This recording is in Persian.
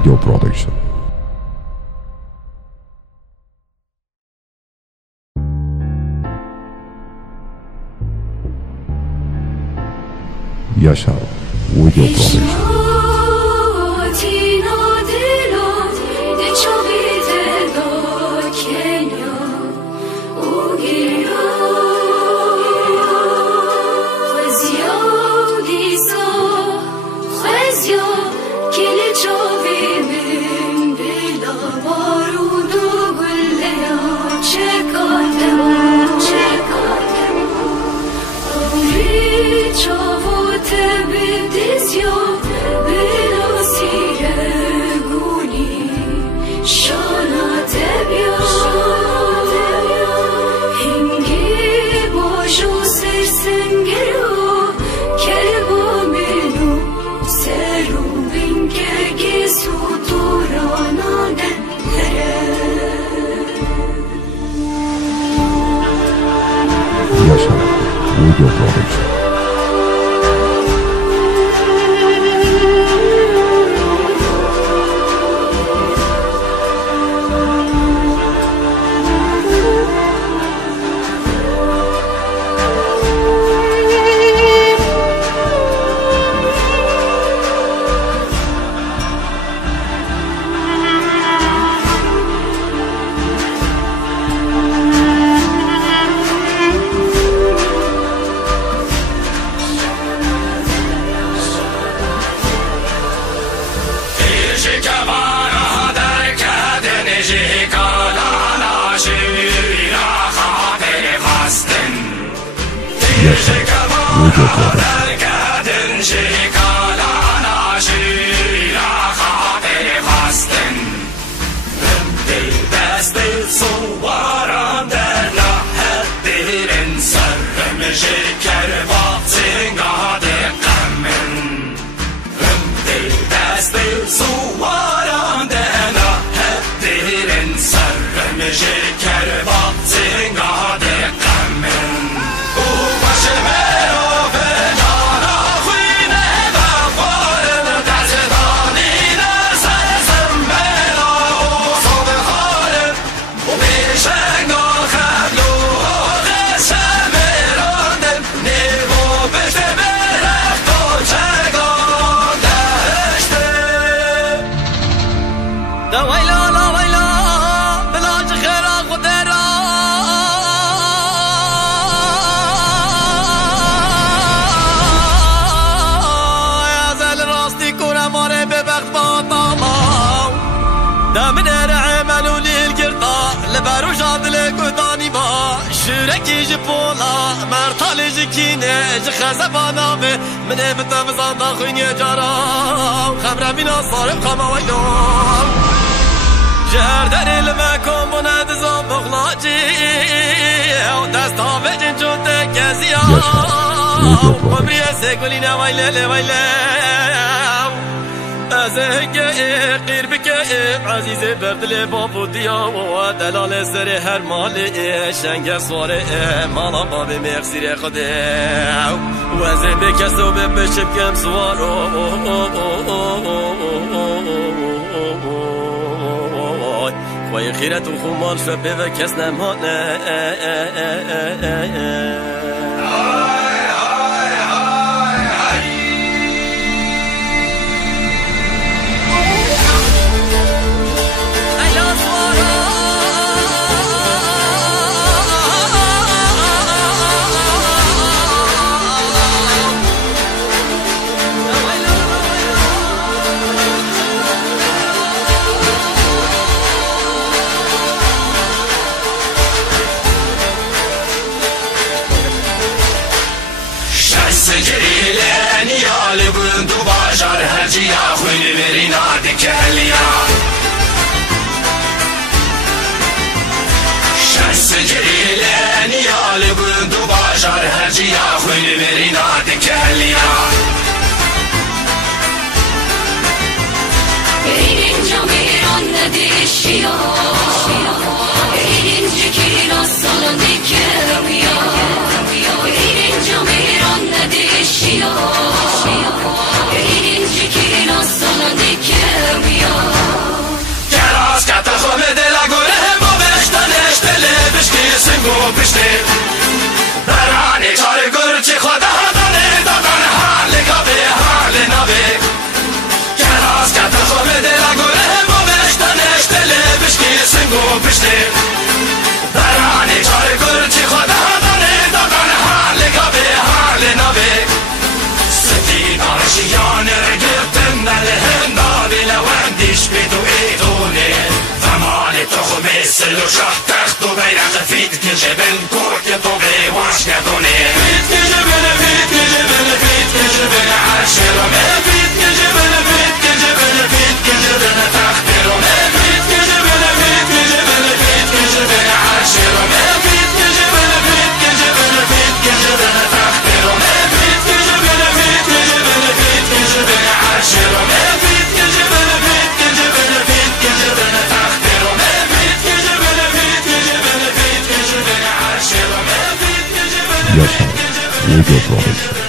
Video Production. Yaşar Video Production. Yaşar Video Production. Yaşar Video Production. شرکی جپولا مرتالی جکینه جخزبانا به منه متفزان خوینی جارا خبر بینا صارف خماویلو جهر در المکم بنا دزام بغلاجی دست ها بجن چون تکزیا عمری سگولینه ویله ویله غير بك عزيز بردل بابو ديا ودلال سر هر مال شنگ سوار مالا باب مغزير خدا وزن بك سو بشب كم سوار وي خيرت وخمار شبه وكس نمان هرجيا خويني مرينا دكاليا شمس جريلاني يا لبندو باشار هرجيا خويني مرينا دكاليا إيرين جميران نديشيا إيرين جكينا صلان دكاليا إيرين جميران نديشيا إيرين جكينا صلان دكاليا جبل كوك طوبي واش كدوني فيت كجبل فيت كجبل فيت كجبل عاشرهم فيت كجبل فيت كجبل فيت كجبل تخترهم فيت كجبل فيت كجبل فيت كجبل عاشرهم فيت كجبل فيت كجبل فيت كجبل تخترهم فيت كجبل فيت كجبل فيت كجبل عاشرهم فيت كجبل فيت كجبل فيت كجبل تخترهم فيت كجبل فيت كجبل فيت كجبل عاشرهم فيت كجبل Yaşa, Video Production.